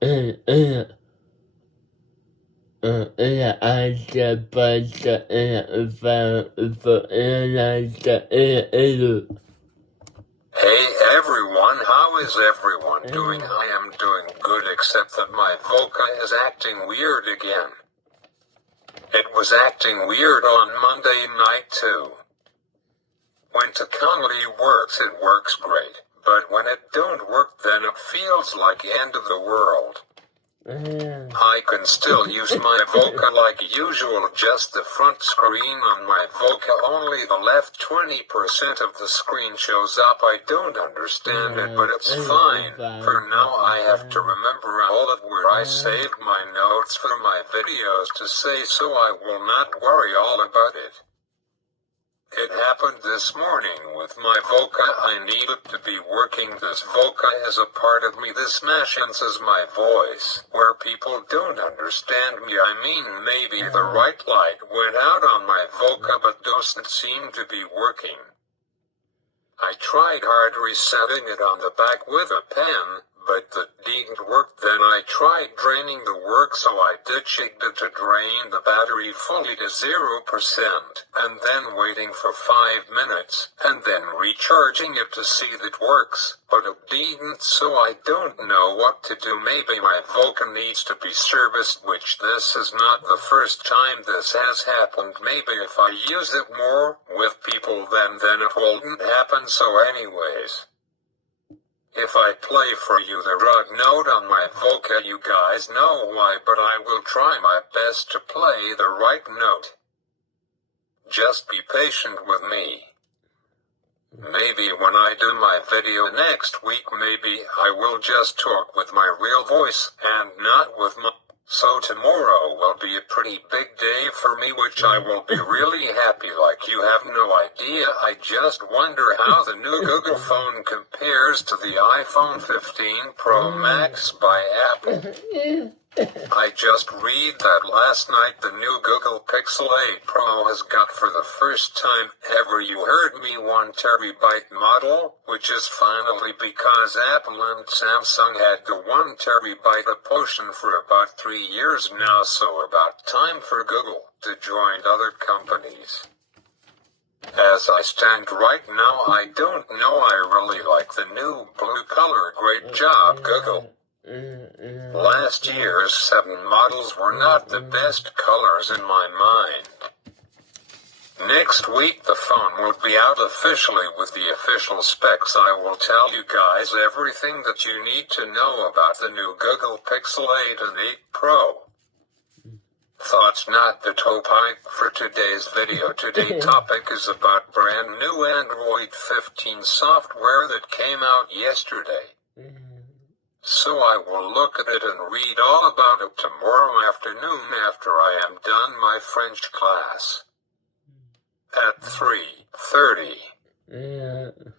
Hey everyone, how is everyone doing? I am doing good except that my Voca is acting weird again. It was acting weird on Monday night too. When technology works, it works great, but when it don't work, then it feels like end of the world. I can still use my Voca like usual, just the front screen on my Voca, only the left 20% of the screen shows up. I don't understand it, but it's fine. For now I have to remember all of where I saved my notes for my videos to say, so I will not worry all about it. It happened this morning with my Voca. I needed to be working. This Voca is a part of me. This machines is my voice. Where people don't understand me, I mean maybe the right light went out on my Voca but doesn't seem to be working. I tried hard resetting it on the back with a pen, but that didn't work. Then I tried draining the work, so I ditched it to drain the battery fully to 0%, and then waiting for 5 minutes, and then recharging it to see that it works, but it didn't, so I don't know what to do. Maybe my Voca needs to be serviced, which this is not the first time this has happened. Maybe if I use it more with people then it won't happen. So anyways, if I play for you the rug note on my Voca, you guys know why, but I will try my best to play the right note. Just be patient with me. Maybe when I do my video next week, maybe I will just talk with my real voice and not with my... So tomorrow will be a pretty big day for me, which I will be really happy like you have no idea. I just wonder how the new Google phone compares to the iPhone 15 Pro Max by Apple. I just read that last night the new Google Pixel 8 Pro has got for the first time ever, you heard me, 1 terabyte model, which is finally because Apple and Samsung had the 1 terabyte potion for about 3 years now, so about time for Google to join other companies. As I stand right now, I don't know, I really like the new blue color. Great job, Google. Last year's 7 models were not the best colors in my mind. Next week the phone will be out officially with the official specs. I will tell you guys everything that you need to know about the new Google Pixel 8 and 8 Pro. Thoughts not the topic for today's video. Today's topic is about brand new Android 15 software that came out yesterday. So I will look at it and read all about it tomorrow afternoon after I am done my French class. At 3:30.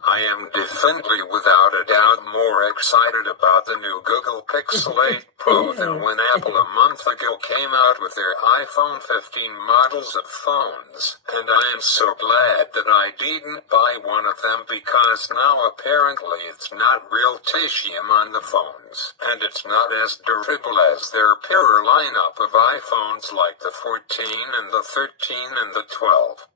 I am definitely without a doubt more excited about the new Google Pixel 8 Pro than when Apple a month ago came out with their iPhone 15 models of phones, and I am so glad that I didn't buy one of them, because now apparently it's not real titanium on the phones, and it's not as durable as their pure lineup of iPhones like the 14 and the 13 and the 12.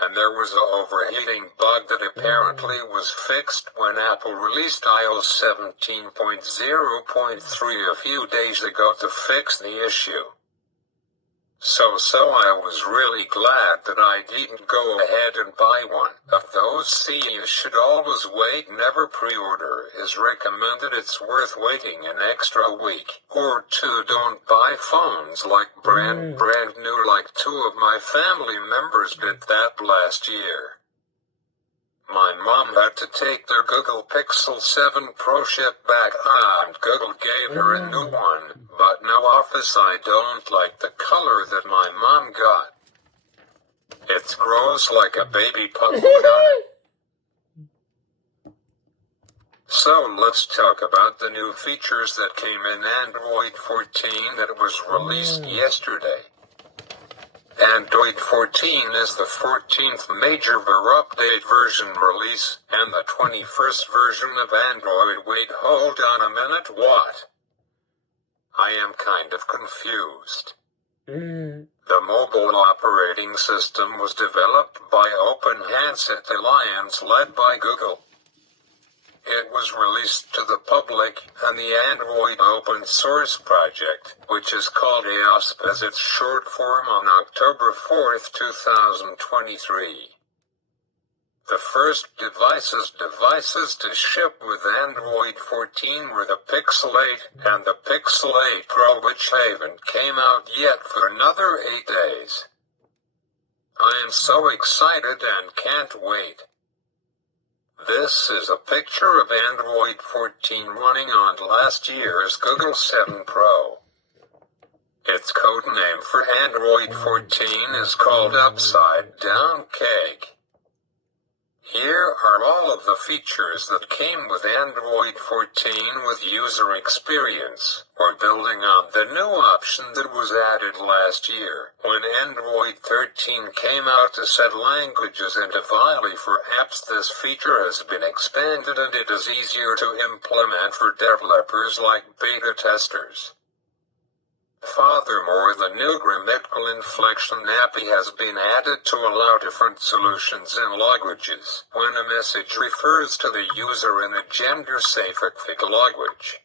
And there was an overheating bug that apparently was fixed when Apple released iOS 17.0.3 a few days ago to fix the issue. So I was really glad that I didn't go ahead and buy one of those. See, you should always wait, never pre-order is recommended. It's worth waiting an extra week or 2. Don't buy phones like brand new like 2 of my family members did that last year. My mom had to take their Google Pixel 7 Pro shipped back, and Google gave her a new one, but no office. I don't like the color that my mom got. It's gross like a baby puppy. So let's talk about the new features that came in Android 14 that was released yesterday. Android 14 is the 14th major update version release, and the 21st version of Android. Wait, hold on a minute, what? I am kind of confused. The mobile operating system was developed by Open Handset Alliance led by Google. It was released to the public and the Android open source project, which is called AOSP as its short form, on October 4, 2023. The first devices to ship with Android 14 were the Pixel 8 and the Pixel 8 Pro, which haven't came out yet for another 8 days. I am so excited and can't wait. This is a picture of Android 14 running on last year's Google 7 Pro. Its code name for Android 14 is called Upside Down Cake. Here are all of the features that came with Android 14 with user experience. We're building on the new option that was added last year, when Android 13 came out to set languages into Viley for apps. This feature has been expanded and it is easier to implement for developers like beta testers. Furthermore, the new grammatical inflection nappy has been added to allow different solutions in languages when a message refers to the user in a gender-safe language.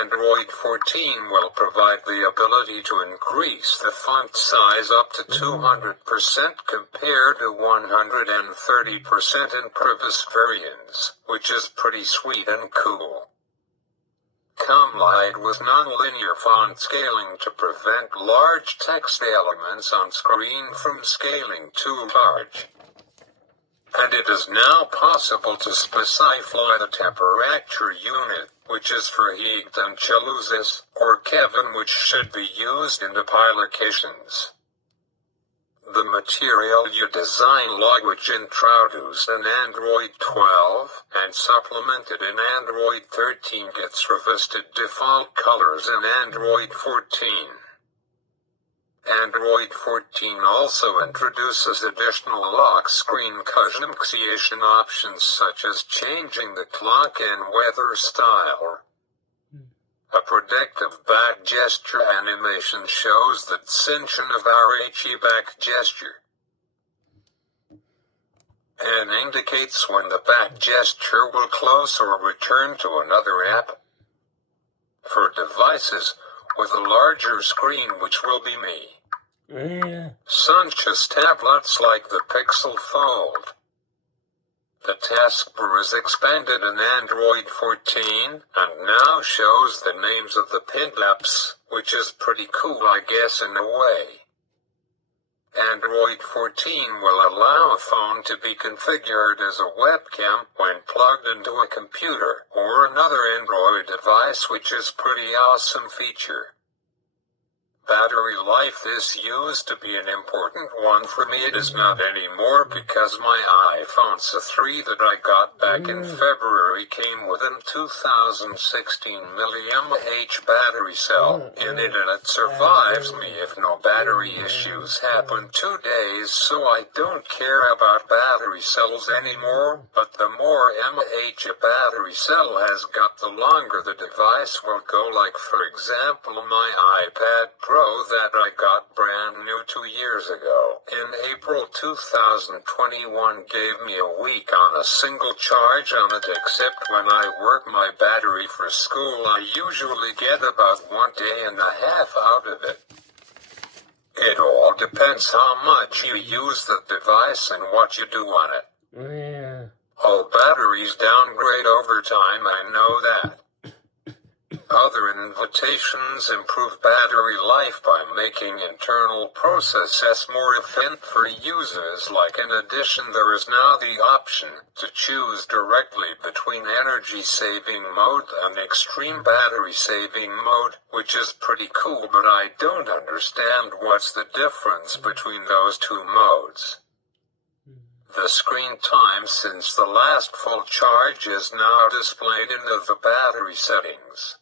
Android 14 will provide the ability to increase the font size up to 200% compared to 130% in previous variants, which is pretty sweet and cool. Complied with nonlinear font scaling to prevent large text elements on screen from scaling too large. And it is now possible to specify the temperature unit, which is for heat and Celsius, or Kelvin, which should be used in the applications. The material you design language introduced in Android 12 and supplemented in Android 13 gets revisited default colors in Android 14. Android 14 also introduces additional lock screen customization options such as changing the clock and weather style. A predictive back gesture animation shows the extension of our back gesture and indicates when the back gesture will close or return to another app. For devices with a larger screen, which will be me, such as tablets like the Pixel Fold. The taskbar is expanded in Android 14 and now shows the names of the pinned apps, which is pretty cool, I guess, in a way. Android 14 will allow a phone to be configured as a webcam when plugged into a computer or another Android device, which is pretty awesome feature. Battery life. This used to be an important one for me. It is not anymore because my iPhone 3 that I got back in February came with a 2016 mAh battery cell in it, and it survives me if no battery issues happen 2 days, so I don't care about battery cells anymore. But the more mAh a battery cell has got, the longer the device will go. Like for example my iPad Pro that I got brand new 2 years ago in April 2021 gave me a week on a single charge on it, except when I work my battery for school I usually get about 1.5 days out of it. It all depends how much you use the device and what you do on it. All batteries downgrade over time, I know that. Other invitations improve battery life by making internal processes more efficient for users. Like in addition, there is now the option to choose directly between energy saving mode and extreme battery saving mode, which is pretty cool, but I don't understand what's the difference between those two modes. The screen time since the last full charge is now displayed in the battery settings.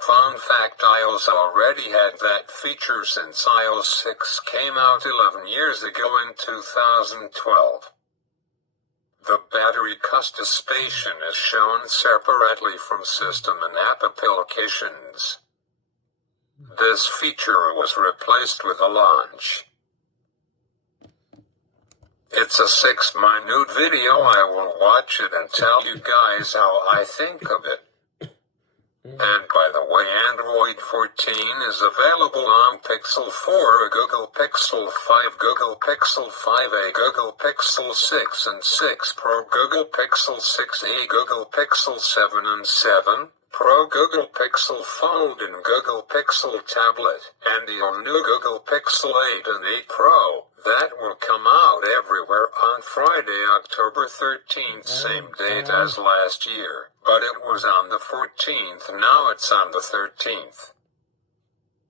Fun fact, iOS already had that feature since iOS 6 came out 11 years ago in 2012. The battery customization is shown separately from system and app applications. This feature was replaced with a launch. It's a 6-minute video. I will watch it and tell you guys how I think of it. And by the way, Android 14 is available on Pixel 4, Google Pixel 5, Google Pixel 5a, Google Pixel 6 and 6 Pro, Google Pixel 6a, Google Pixel 7 and 7 Pro, Google Pixel Fold and Google Pixel Tablet, and the all-new Google Pixel 8 and 8 Pro. That will come out everywhere on Friday, October 13th, same date as last year, but it was on the 14th, now it's on the 13th.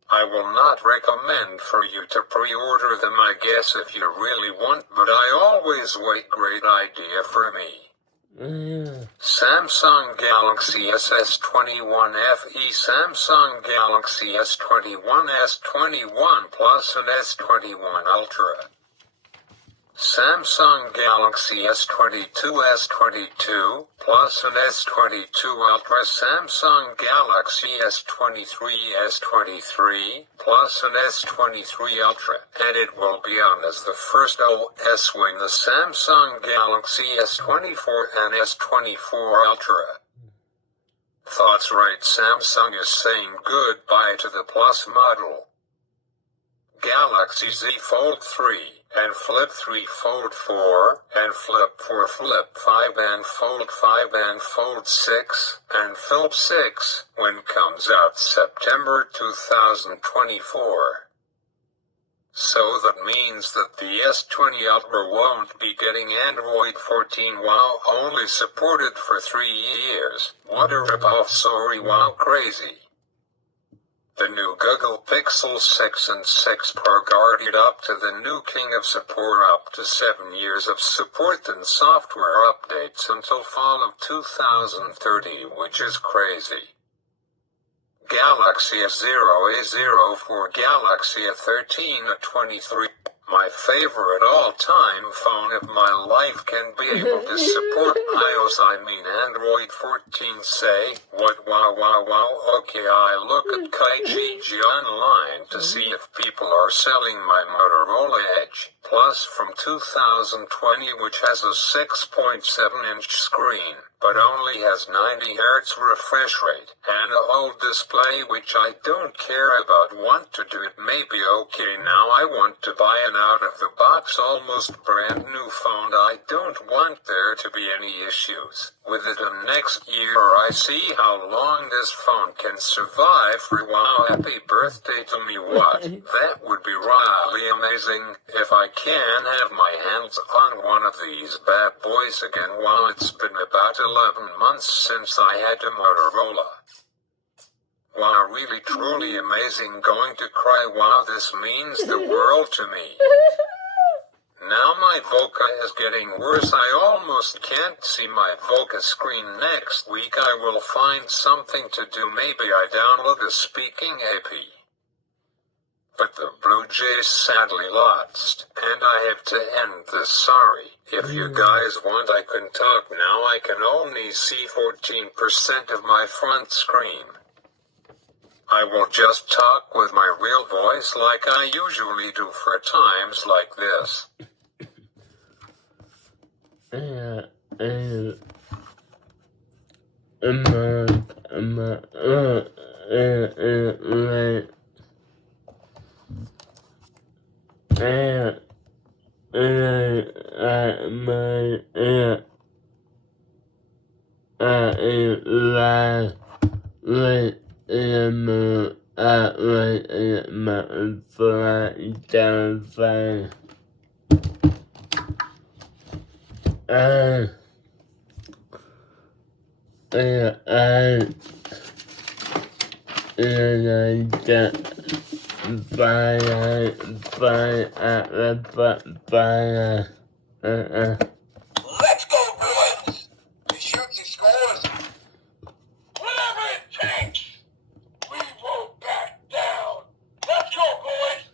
I will not recommend for you to pre-order them, I guess, if you really want, but I always wait. Great idea for me. Samsung Galaxy S21 FE, Samsung Galaxy S21, S21 Plus and S21 Ultra. Samsung Galaxy S22, S22 Plus and S22 Ultra, Samsung Galaxy S23, S23 Plus and S23 Ultra, and it will be on as the first OS when the Samsung Galaxy S24 and S24 Ultra. Thoughts right, Samsung is saying goodbye to the Plus model. Galaxy Z Fold 3, and Flip 3 Fold 4, and Flip 4 Flip 5 and Fold 5 and Fold 6, and Flip 6, when comes out September 2024. So that means that the S20 Ultra won't be getting Android 14, wow, only supported for 3 years. What a ripoff, sorry, wow, crazy. The new Google Pixel 6 and 6 Pro guarded up to the new king of support, up to 7 years of support and software updates until fall of 2030, which is crazy. Galaxy S0A04, Galaxy A13, A23. My favorite all-time phone of my life can be able to support iOS, I mean Android 14, say, what, wow, okay, I look at Kijiji online to see if people are selling my Motorola Edge Plus from 2020, which has a 6.7-inch screen, but only has 90 Hz refresh rate, and a OLED display, which I don't care about. Want to do it, maybe okay, now I want to buy an out-of-the-box, almost brand-new phone. I don't want there to be any issues with it, and next year I see how long this phone can survive for. Wow, happy birthday to me, what? That would be really amazing, if I can have my hands on one of these bad boys again. Wow, it's been about 11 months since I had a Motorola. Wow, really truly amazing, going to cry. Wow, this means the world to me. Now my Voca is getting worse. I almost can't see my Voca screen. Next week I will find something to do. Maybe I download a speaking app. But the Blue Jays sadly lost, and I have to end this. Sorry. If you guys want, I can talk now. I can only see 14% of my front screen. I will just talk with my real voice like I usually do for times like this. Let's go, Bruins! We shoot the scores. Whatever it takes, we won't back down. Let's go, boys!